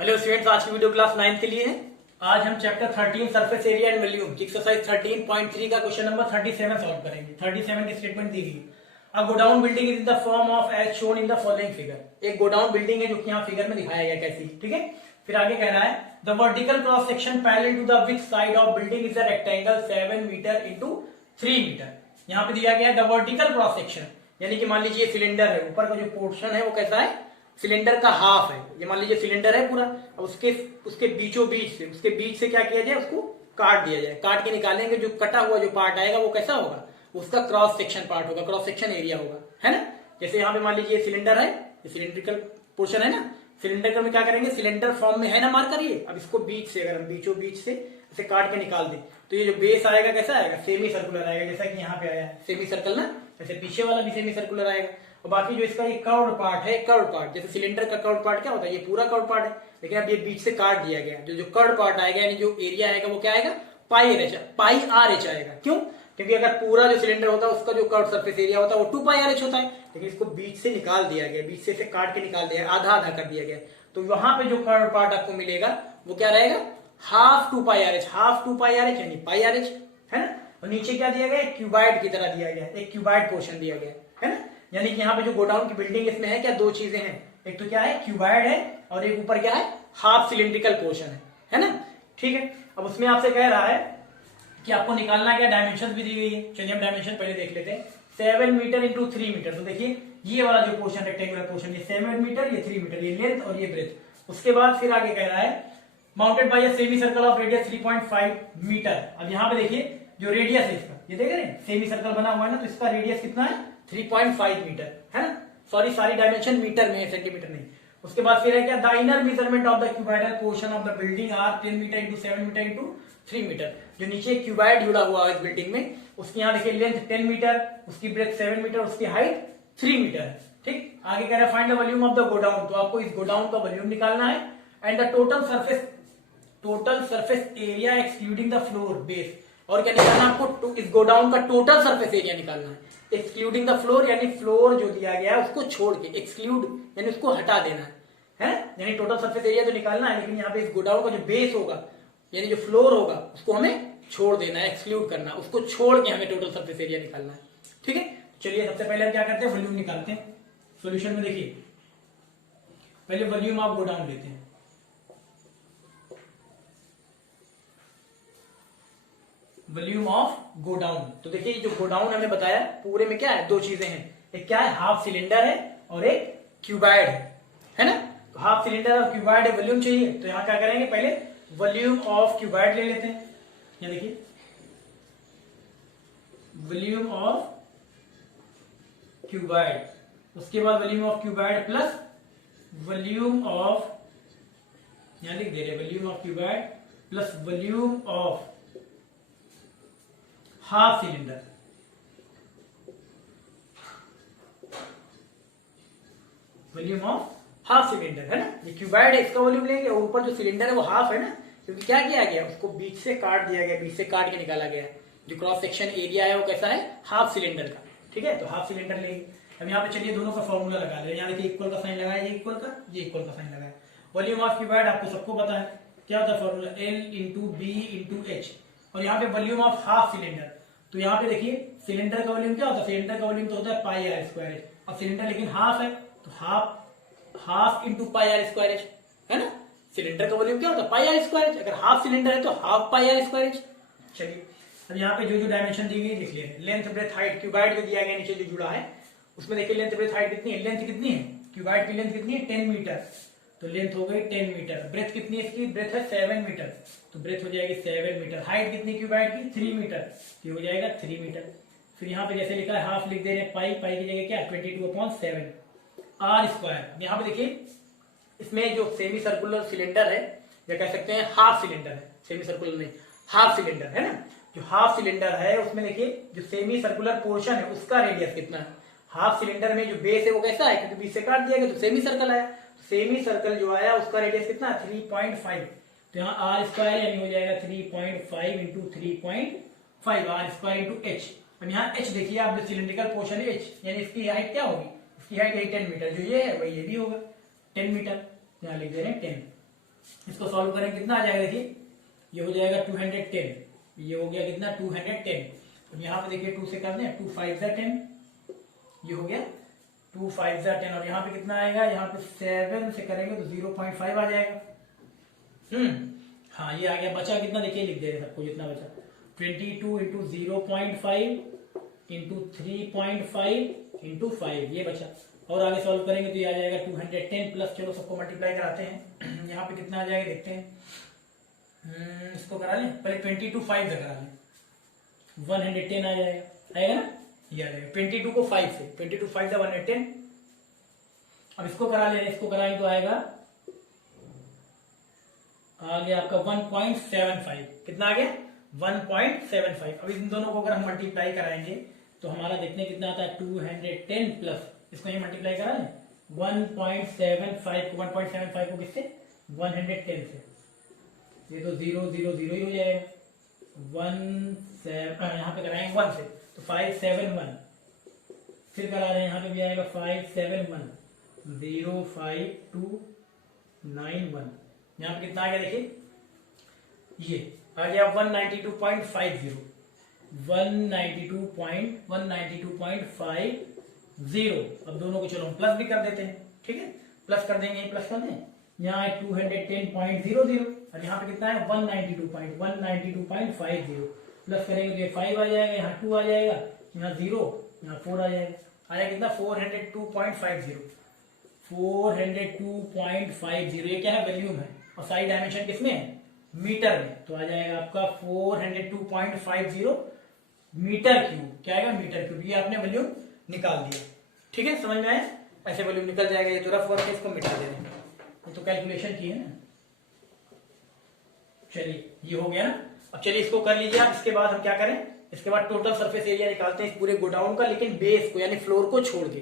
Hello students, आज की video class 9 के लिए है। आज हम chapter 13 surface area and volume की एक्सरसाइज 13.3 का क्वेश्चन नंबर 37 सॉल्व करेंगे। 37 की स्टेटमेंट दी गई। A godown building is in the form of as shown in the following figure. एक गोडाउन बिल्डिंग है जो कि यहाँ फिगर में दिखाया गया कैसी, ठीक है। फिर आगे कह रहा है the vertical cross section parallel to the width side of building is a rectangle 7 metre into 3 metre. यहाँ पे दिया गया है द वर्टिकल क्रॉस सेक्शन, यानी कि मान लीजिए सिलेंडर है, ऊपर का जो पोर्शन है वो कैसा है, सिलेंडर का हाफ है। ये मान लीजिए सिलेंडर है पूरा, अब उसके बीचों बीच से क्या किया जाए, उसको काट दिया जाए। काट के निकालेंगे, जो कटा हुआ जो पार्ट आएगा वो कैसा होगा, उसका क्रॉस सेक्शन पार्ट होगा, क्रॉस सेक्शन एरिया होगा, है ना। जैसे यहाँ पे मान लीजिए सिलेंडर है, ये सिलेंड्रिकल पोर्शन है ना। सिलेंडर में क्या करेंगे, सिलेंडर फॉर्म में है ना मार्कर ये। अब इसको बीच से अगर हम बीचों बीच से इसे काट के निकाल दें तो ये जो बेस आएगा कैसा आएगा, सेमी सर्कुलर आएगा, जैसा कि यहाँ पे आया है सेमी सर्कल ना। जैसे पीछे वाला भी सेमी सर्कुलर आएगा। और बाकी जो इसका ये कर्व्ड पार्ट है, कर्व्ड पार्ट, जैसे सिलेंडर का कर्व्ड पार्ट क्या होता है, ये पूरा कर्व्ड पार्ट है, लेकिन अब ये बीच से काट दिया गया। जो कर्व्ड पार्ट आएगा यानी जो एरिया आएगा वो क्या आएगा, पाई आर एच आएगा। क्यों? क्योंकि अगर पूरा जो सिलेंडर होता है उसका जो कर्व सरफेस एरिया होता है वो 2 पाई आर एच होता है, लेकिन इसको बीच से निकाल दिया गया, बीच से इसे काट के निकाल दिया, आधा आधा कर दिया गया। तो वहां पे जो कर्व पार्ट आपको मिलेगा वो क्या रहेगा, half 2 pi R H, half 2 pi R H यानी पाई आर एच, है ना। और नीचे क्या दिया गया, क्यूबाइड की तरह दिया गया, एक क्यूबाइड पोर्शन दिया गया, है ना। यानी कि यहाँ पे जो गोडाउन की बिल्डिंग इसमें है क्या, दो चीजें हैं, एक तो क्या है क्यूबाइड है और एक ऊपर क्या है, हाफ सिलिंड्रिकल पोर्शन है ना। ठीक है, अब उसमें आपसे कह रहा है कि आपको निकालना क्या, डायमेंशन भी दी गई है। चलिए हम डायमेंशन पहले देख लेते हैं। 7 मीटर इंटू 3 मीटर। तो देखिए ये वाला जो पोर्शन रेक्टेंगुलर पोर्शन, ये 7 मीटर, ये 3 मीटर, ये लेंथ और ये ब्रेथ। उसके बाद फिर आगे कह रहा है mounted by a semicircle of radius 3.5 metre. अब यहाँ पे देखिए जो रेडियस है इसका, ये देख रहे हैं सेमी सर्कल बना हुआ है ना, तो इसका रेडियस कितना है, 3.5 मीटर, है ना। सॉरी, सारी डायमेंशन मीटर में है, सेंटीमीटर नहीं। उसके बाद फिर है क्या, the inner measurement of the cuboidal portion of the building are 10 metre into 7 metre into 3 metre. जो नीचे क्यूबाइड जुड़ा हुआ है इस बिल्डिंग में, उसकी यहाँ देखिए लेंथ 10 मीटर, उसकी ब्रेथ 7 मीटर, उसकी हाइट 3 मीटर है। ठीक, आगे कह रहा है find the volume of the godown. तो आपको इस गोडाउन का वॉल्यूम निकालना है। And the total surface area excluding the floor base. और क्या निकालना है आपको, इस गोडाउन का टोटल सरफेस एरिया निकालना है, एक्सक्लूडिंग द फ्लोर, यानी फ्लोर जो दिया गया है उसको छोड़ के, एक्सक्लूड यानी उसको हटा देना है। यानी टोटल सरफेस एरिया तो निकालना है, लेकिन यहाँ पे इस गोडाउन का जो बेस होगा यानी जो फ्लोर होगा उसको हमें छोड़ देना है, एक्सक्लूड करना है, उसको छोड़ के हमें टोटल सरफेस एरिया निकालना है। ठीक है, चलिए सबसे पहले हम क्या करते हैं, वॉल्यूम निकालते हैं। सोल्यूशन में देखिए पहले वॉल्यूम ऑफ गोडाउन लेते हैं। वॉल्यूम ऑफ गोडाउन, तो देखिए जो गोडाउन हमें बताया पूरे में क्या है, दो चीजें हैं, एक क्या है, हाफ सिलेंडर है और एक क्यूबाइड है ना। तो हाफ सिलेंडर और क्यूबाइड है, वॉल्यूम चाहिए, तो यहां क्या करेंगे, पहले वॉल्यूम ऑफ क्यूबाइड ले लेते हैं। यहां देखिए वॉल्यूम ऑफ क्यूबाइड, उसके बाद volume of cuboid plus volume of, यहां लिख दे रहे volume of cuboid plus volume of half cylinder. Volume of half cylinder है ना, ये क्यूबाइड है, इसका वॉल्यूम लेंगे, और ऊपर जो सिलेंडर है वो हाफ है ना, क्योंकि क्या किया गया, उसको बीच से काट दिया गया, बीच से काट के निकाला गया। जो क्रॉस सेक्शन एरिया है वो कैसा है, हाफ सिलेंडर का। ठीक है, तो हाफ सिलेंडर लेंगे। अब यहाँ पे चलिए दोनों का फॉर्मूला लगा ले। यहाँ देखिए इक्वल का साइन लगाया, ये इक्वल का, ये इक्वल का साइन लगाया। वॉल्यूम ऑफ क्यूबाइड आपको सबको पता है क्या होता है formula, L into B into H. और यहाँ पे वॉल्यूम ऑफ हाफ सिलेंडर, तो यहाँ पे देखिए सिलेंडर का वॉल्यूम क्या होता है, सिलेंडर का वॉल्यूम तो होता है पाई आर स्क्वायर एच। अब सिलेंडर लेकिन हाफ है, तो half into pi R square H, है ना। सिलेंडर का वॉल्यूम क्या होता है, पाई आर स्क्वायर एच। अगर हाफ सिलेंडर है तो half pi R square H. चलिए अब यहाँ पे जो डायमेंशन दी गई लिख लिए, लेंथ ब्रेथ हाइट, क्यूबाइड जो दिया गया नीचे जो जुड़ा है उसमें देखिए लेंथ ब्रेथ हाइट कितनी है, लेंथ कितनी है, क्यूबाइड की लेंथ कितनी है, 10 मीटर, तो लेंथ हो गई 10 मीटर। ब्रेथ कितनी है इसकी, ब्रेथ है 7 मीटर, तो ब्रेथ हो जाएगी 7 मीटर। हाइट कितनी क्यूबाइड की, 3 मीटर, तो हो जाएगा 3 मीटर। फिर यहाँ पे जैसे लिखा है हाफ लिख दे रहे हैं, पाई की जगह क्या, 22/7 आर स्क्वायर। यहाँ पे देखिए इसमें जो सेमी सर्कुलर सिलेंडर है, या कह सकते हैं हाफ सिलेंडर है, सेमी सर्कुलर नहीं हाफ सिलेंडर है ना। जो हाफ सिलेंडर है उसमें देखिए जो सेमी सर्कुलर पोर्शन है उसका रेडियस कितना है। हाफ सिलेंडर में जो बेस है वो कैसा है, क्योंकि बीच से काट दिया गया तो सेमी सर्कल आया, सेमी सर्कल जो आया उसका रेडियस कितना है, 3.5। तो यहाँ आर स्क्वायर यानी हो जाएगा 3.5 into 3.5 R square into H. अब यहाँ एच देखिए आप, जो सिलेंड्रिकल पोर्शन है एच, यानी इसकी हाइट क्या होगी, इसकी हाइट 10 मीटर, जो ये है वही ये भी होगा 10 मीटर, यहाँ लिख दे रहे हैं 10। इसको सॉल्व करें कितना आ जाएगा, देखिए ये हो जाएगा 210, ये हो गया कितना 210। अब यहाँ पे देखिए 2 से कर दें, 2 5 10, ये हो गया 2 5 10। और यहाँ पे कितना आएगा, यहाँ पे 7 से करेंगे तो 0.5 आ जाएगा। हाँ ये आ गया। बचा कितना देखिए, लिख दे रहे सबको जितना बचा, 22 इंटू 0.5 इंटू 3.5 इंटू 5, ये बचा। और आगे सॉल्व करेंगे तो ये आ जाएगा 210 प्लस, चलो सबको मल्टीप्लाई कराते हैं। यहाँ पे कितना आ जाएगा देखते हैं, इसको करा लें पहले, 22 5 से करा लें, 110 आ जाएगा, आएगा ना, ये आ जाएगा 22 को 5 से, 22 5 से 110। अब इसको करा लें, इसको कराएंगे तो आएगा, आ गया आपका 1.75, कितना आ गया 1.75। अब इन दोनों को अगर हम मल्टीप्लाई कराएंगे तो हमारा देखने कितना आता है 210 प्लस, इसको ये मल्टीप्लाई करा लें 1.75 को, 1.75 को किससे 110 से, ये तो 0 0 0 ही हो जाएगा। यहाँ पे कराएंगे 1 से तो 571, फिर करा रहे हैं यहाँ पे भी आएगा 571 05291। यहाँ पे कितना आ गया देखिए, ये आ गया 192.50, 192.50। अब दोनों को चलो हम प्लस भी कर देते हैं, ठीक है, प्लस कर देंगे, प्लस कर दें, यहाँ है 210.00 और यहाँ पे कितना है 192.50, प्लस करेंगे तो ये 5 आ जाएगा, यहाँ 2 आ जाएगा, यहाँ 0, यहाँ 4 आ जाएगा, आया कितना 402.50, 402.50। ये क्या है, वॉल्यूम है, और सारी डायमेंशन किसमें है, मीटर में, तो आ जाएगा आपका 402.50 मीटर क्यूब। क्या आएगा, मीटर क्यूब। ये आपने वॉल्यूम निकाल दिया, ठीक है, समझ में आया, ऐसे वॉल्यूम निकल जाएगा। ये तो रफ वर्क है, इसको मिटा देना, ये तो कैलकुलेशन की है ना। चलिए ये हो गया ना। अब चलिए इसको कर लीजिए आप। इसके बाद हम क्या करें, इसके बाद टोटल सरफेस एरिया निकालते हैं इस पूरे गोडाउन का, लेकिन बेस को यानी फ्लोर को छोड़ के,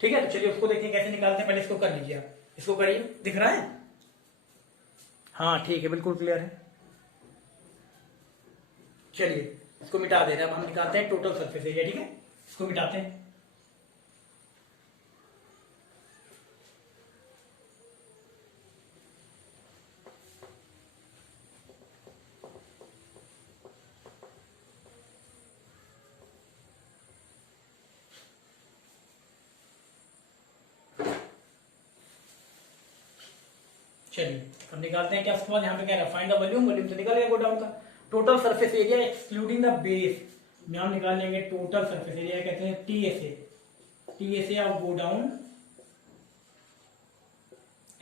ठीक है। तो चलिए उसको देखिए कैसे निकालते हैं, पहले इसको कर लीजिए आप, इसको करिए, दिख रहा है, हाँ ठीक है, बिल्कुल क्लियर है। चलिए इसको मिटा दे रहे हैं, अब हम निकालते हैं टोटल सरफेस एरिया, ठीक है, इसको मिटाते हैं। चलिए अब निकालते हैं क्या, उसके बाद यहाँ पे क्या है, फाइंड द वॉल्यूम, वॉल्यूम तो निकल गया गोडाउन का। Total surface area excluding the base, यहाँ निकाल लेंगे टोटल सरफेस एरिया, कहते हैं TSA, TSA of godown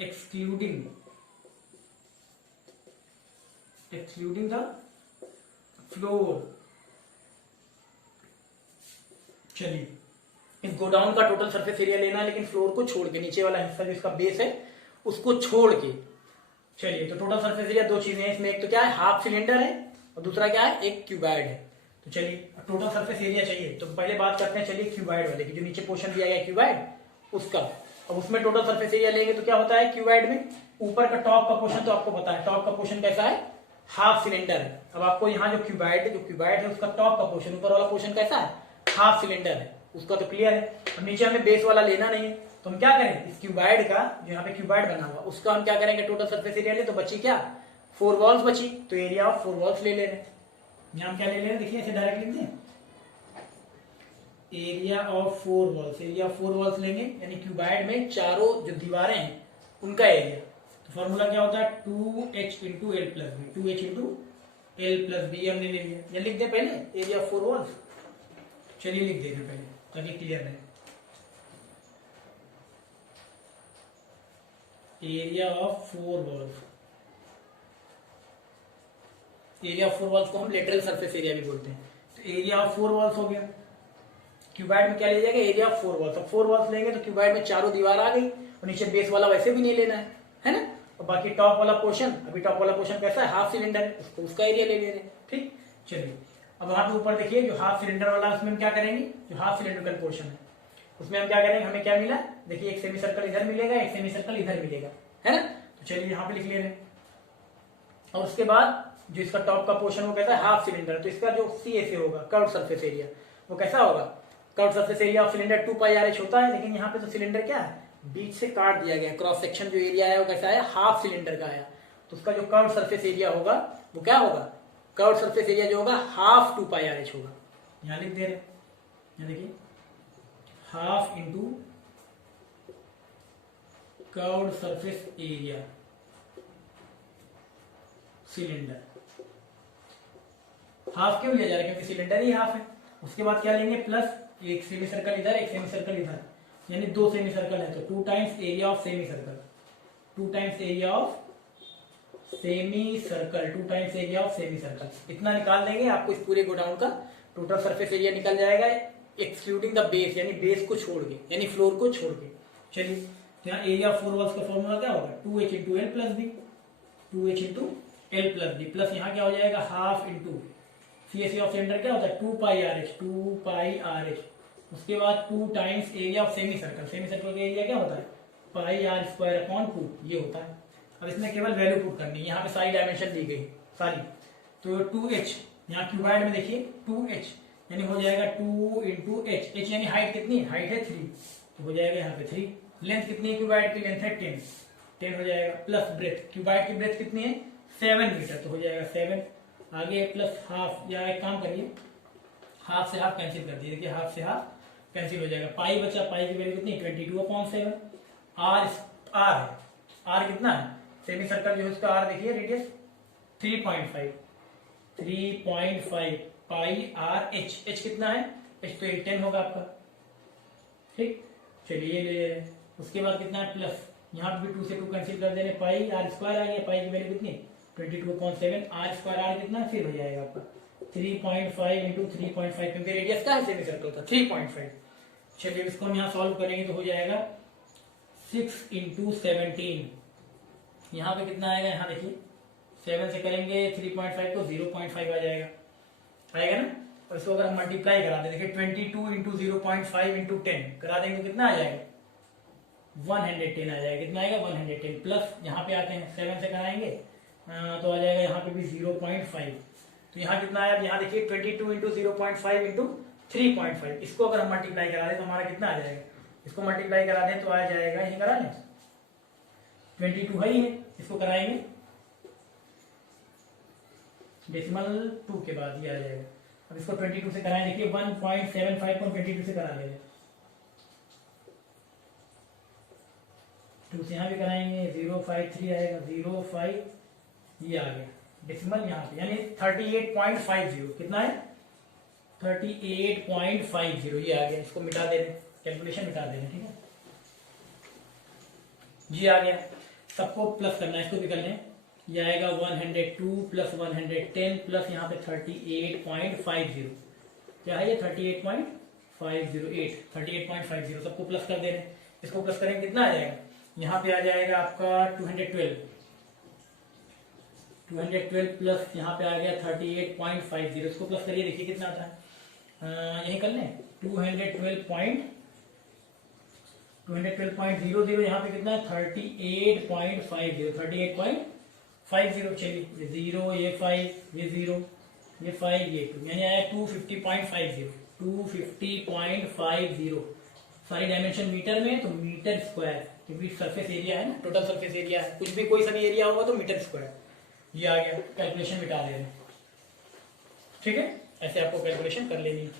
excluding the floor. चलिए इस गोडाउन का टोटल सरफेस एरिया लेना है, लेकिन फ्लोर को छोड़ के, नीचे वाला हिस्सा जो इसका बेस है उसको छोड़ के। चलिए तो टोटल सरफेस एरिया दो चीजें हैं इसमें, एक तो क्या है हाफ सिलेंडर है और दूसरा क्या है एक क्यूबाइड है। तो चलिए टोटल सरफेस एरिया चाहिए तो पहले बात करते हैं, चलिए क्यूबाइड वाले की, जो नीचे पोर्शन दिया गया क्यूबाइड उसका। अब उसमें टोटल सरफेस एरिया लेंगे तो क्या होता है क्यूबाइड में, ऊपर का टॉप का पोर्शन तो आपको पता है, टॉप का पोर्शन कैसा है, हाफ सिलेंडर है। अब आपको यहाँ जो क्यूबाइड है उसका टॉप का पोर्शन, ऊपर वाला पोर्शन कैसा है, हाफ सिलेंडर है, उसका तो क्लियर है। अब नीचे हमें बेस वाला लेना नहीं है, तो हम क्या करें, इस क्यूबाइड का जो यहाँ पे क्यूबाइड बना हुआ उसका हम क्या करेंगे, टोटल सरफेस एरिया ले, तो बची क्या 4 वॉल्स बची, तो एरिया ऑफ 4 वॉल्स ले ले रहे हैं। यहाँ हम क्या ले ले रहे हैं, देखिए ऐसे डायरेक्ट लिख दें, area of 4 walls, area of 4 walls लेंगे, यानी क्यूबाइड में चारों जो दीवारें हैं उनका एरिया। तो फॉर्मूला क्या होता है 2h into L plus B, 2h into L plus B हमने ले लिया। या लिख दे पहले एरिया ऑफ 4 वॉल्स, चलिए लिख देंगे पहले ताकि क्लियर रहे। Area of 4 walls, area of 4 walls को हम लेटरल सरफेस एरिया भी बोलते हैं। तो एरिया ऑफ 4 वॉल्स हो गया, क्यूबाइड में क्या ले जाएगा, एरिया ऑफ 4 वॉल्स। अब 4 वॉल्स लेंगे तो क्यूबाइड में चारों दीवार आ गई, और नीचे बेस वाला वैसे भी नहीं लेना है ना। और बाकी टॉप वाला पोर्शन, अभी टॉप वाला पोर्शन कैसा है, हाफ सिलेंडर है, उसको उसका एरिया ले ले रहे हैं, ठीक। चलिए अब वहां पे ऊपर देखिए जो हाफ सिलेंडर वाला, उसमें हम क्या करेंगे, जो हाफ सिलेंड्रिकल पोर्शन है उसमें हम क्या करेंगे, हमें क्या मिला, देखिए एक सेमी सर्कल इधर मिलेगा, एक सेमी सर्कल इधर मिलेगा, है ना। तो चलिए यहाँ पे लिख ले रहे हैं। और उसके बाद जो इसका टॉप का पोर्शन वो कहता है हाफ सिलेंडर, तो इसका जो CSA होगा, कर्व सरफेस एरिया, वो कैसा होगा, curve surface area of cylinder 2πRh होता है, लेकिन यहाँ पे तो सिलेंडर क्या है, बीच से काट दिया गया, क्रॉस सेक्शन जो एरिया है वो कैसा है, हाफ सिलेंडर का आया। तो उसका जो कर्व सरफेस एरिया होगा वो क्या होगा, कर्व सरफेस एरिया जो होगा हाफ 2 पाई आर एच होगा। यहां लिख दे रहे, यहां देखिए half into curve surface area cylinder. Half क्यों लिया जा रहा है, क्योंकि सिलेंडर ही हाफ है। उसके बाद क्या लेंगे, प्लस एक सेमी सर्कल इधर, एक सेमी सर्कल इधर, यानी 2 सेमी सर्कल है, तो 2 times area of semi circle, 2 times area of semi circle, 2 times area of semi circle. इतना निकाल देंगे, आपको इस पूरे गोडाउन का टोटल सरफेस एरिया निकल जाएगा, एक्सक्लूडिंग द बेस, यानी बेस को छोड़ के, यानी फ्लोर को छोड़ के। चलिए यहाँ एरिया ऑफ 4 वॉल्स का फॉर्मूला क्या होगा, 2h into L plus B, 2h into L plus B, plus यहाँ क्या हो जाएगा half into CSE of cylinder क्या होता है 2 pi R H, 2 pi R H. उसके बाद 2 times area of semi circle, semi circle का एरिया क्या होता है पाई आर स्क्वायर अपॉन 2, ये होता है। अब इसमें केवल वैल्यू पुट करनी है, यहाँ पे सारी डायमेंशन दी गई सारी, तो 2h यहाँ क्यूबाइड में देखिए 2h यानी हो जाएगा 2 इंटू एच, एच यानी हाइट कितनी है, हाइट है 3, तो हो जाएगा यहाँ पे 3। लेंथ कितनी है क्यूबाइड की, लेंथ है 10 हो जाएगा, प्लस ब्रेथ, क्यूबाइड की ब्रेथ कितनी है 7 मीटर, तो हो जाएगा 7 आगे, प्लस हाफ, या एक काम करिए हाफ से हाफ कैंसिल कर दीजिए, देखिए हाफ से हाफ कैंसिल हो जाएगा, पाई बचा, पाई की वैल्यू कितनी 22/7, आर है, आर कितना है सेमी सर्कल जो है उसका आर देखिए रेडियस 3.5 पाई आर एच, एच कितना है, एच तो 10 होगा आपका, ठीक। चलिए ले, उसके बाद कितना है प्लस, यहाँ पे भी 2 से 2 कैंसिल कर देने, पाई आर स्क्वायर आ गया, पाई की वैल्यू कितनी 22/7, आर स्क्वायर आर कितना फिर हो जाएगा आपका 3.5 इंटू 3.5, क्योंकि रेडियस का है सेमी सर्कल का 3.5। चलिए इसको हम यहाँ सॉल्व करेंगे तो हो जाएगा 6 इंटू 17, यहाँ पे कितना आएगा, यहाँ देखिए 7 से करेंगे 3.5 को 0.5 आ जाएगा, आएगा ना। और इसको अगर हम मल्टीप्लाई करा दें, देखिए 22 इंटू 0.5 इंटू 10 करा देंगे तो कितना आ जाएगा 110 आ जाएगा, कितना आएगा 110, प्लस यहाँ पे आते हैं 7 से कराएंगे तो आ जाएगा यहाँ पे भी 0.5, तो यहाँ कितना आया, यहाँ देखिए 22 इंटू 0.5 इंटू 3.5, इसको अगर हम मल्टीप्लाई करा दें तो हमारा कितना आ जाएगा, इसको मल्टीप्लाई करा दें तो आ जाएगा, यही करा लें 22 है ही है, इसको कराएंगे डेसिमल 2 के बाद ये आ जाएगा। अब इसको 22 से कराएं, देखिए 1.75 को 22 से करा लेंगे, 2 से यहाँ भी कराएंगे 053 आएगा, 05 ये आ गया डेसिमल यहाँ पे, यानी 38.50, कितना है 38.50 ये आ गया। इसको मिटा दे रहे, कैलकुलेशन मिटा दे रहे, ठीक है जी आ गया। सबको प्लस करना है, इसको भी कर लें, ये आएगा 102 प्लस 110 प्लस यहाँ पे 38.50, क्या है ये 38.50, सबको प्लस कर दे रहे हैं। इसको प्लस करेंगे कितना आ जाएगा, यहाँ पे आ जाएगा आपका 212 प्लस यहाँ पे आ गया 38.50, इसको प्लस करिए देखिए कितना आता है, यही कर लें 212.00, यहाँ पे कितना है 38.50, चलिए ये 0 ये 5 ये 0 ये 5 ये 2, यानी आया 250.50, सारी डायमेंशन मीटर में, तो मीटर स्क्वायर, क्योंकि सरफेस एरिया है ना, टोटल सरफेस एरिया है, कुछ भी कोई सा भी एरिया होगा तो मीटर स्क्वायर, ये आ गया। कैलकुलेशन मिटा दे रहे हैं, ठीक है, ऐसे आपको कैलकुलेशन कर लेनी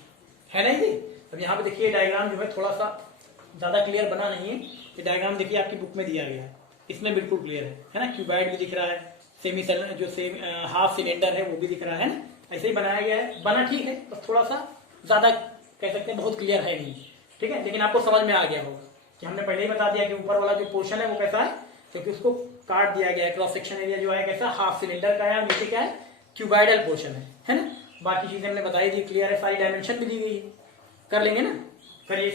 है ना जी। अब यहाँ पे देखिए डायग्राम जो है थोड़ा सा ज्यादा क्लियर बना नहीं है, ये डायग्राम देखिए आपकी बुक में दिया गया है, इसमें बिल्कुल क्लियर है ना, क्यूबाइड भी दिख रहा है, सेमी जो सेम हाफ सिलेंडर है वो भी दिख रहा है ना, ऐसे ही बनाया गया है, बना ठीक है, बस थोड़ा सा ज्यादा कह सकते हैं बहुत क्लियर है नहीं, ठीक है, लेकिन आपको समझ में आ गया होगा कि हमने पहले ही बता दिया कि ऊपर वाला जो पोर्शन है वो कैसा है, क्योंकि उसको काट दिया गया है, क्रॉस सेक्शन एरिया जो है कैसा हाफ सिलेंडर का है, और नीचे क्या है क्यूबाइडल पोर्शन है ना। बाकी चीजें हमने बताई दी, क्लियर है, सारी डायमेंशन भी दी गई है, कर लेंगे ना, करिए।